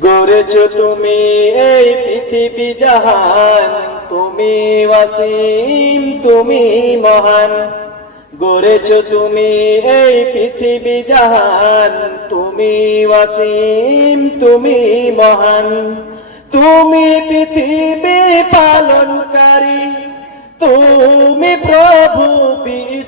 গড়েছ তুমি এই পৃথিবী জাহান, তুমি ওয়াসিম, তুমি মহান। গড়েছ তুমি এই পৃথিবী জাহান, তুমি ওয়াসিম, তুমি মহান। তুমি পৃথিবীর পালনকারী, তুমি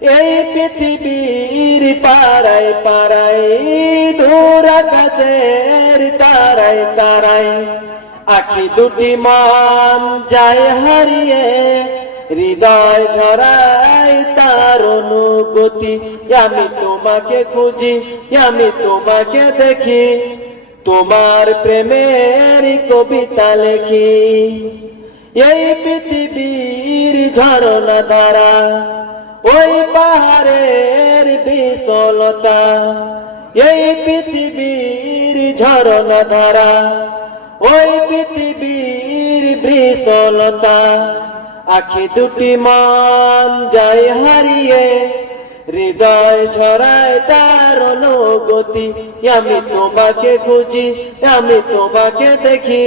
এই পৃথিবীর পাড়ায় পাড়ায়, দূর আকাশের তারাই তারাই আখি দুটি মান যায় হারিয়ে, হৃদয় ঝরাই তার অনুগতি। আমি তোমাকে খুঁজি, আমি তোমাকে দেখি, তোমার প্রেমের কবিতা লেখি। এই পৃথিবীর ঝরনা ধারা ওই পাহাড়ের বিশলতা, এই পৃথিবীর ঝরনা ধারা, ওই পৃথিবীর বৃষলতা আখি দুটি মান যায় হারিয়ে, হৃদয় ছড়ায় তার অনুগতি আমি তোমাকে খুঁজি, আমি তোমাকে দেখি।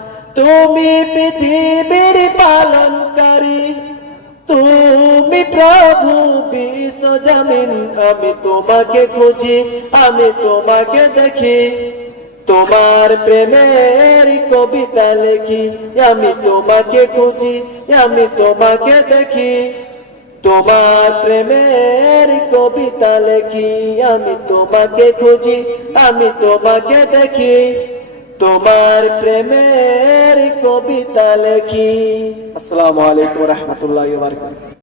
তুমি পৃথিবীর পালনকারী, তুমি প্রভু বিশ্ব জামিন। আমি তোমাকে খুঁজি, আমি তোমাকে দেখি। তোমার প্রেমের কবিতা লেখি, আমি তোমাকে খুঁজি, আমি তোমাকে দেখি। তোমার প্রেমের কবিতা লেখি, আমি তোমাকে খুঁজি, আমি তোমাকে দেখি। তোমার প্রেমের কবিতা লেখি। আসসালামু আলাইকুম রহমতুল্লাহ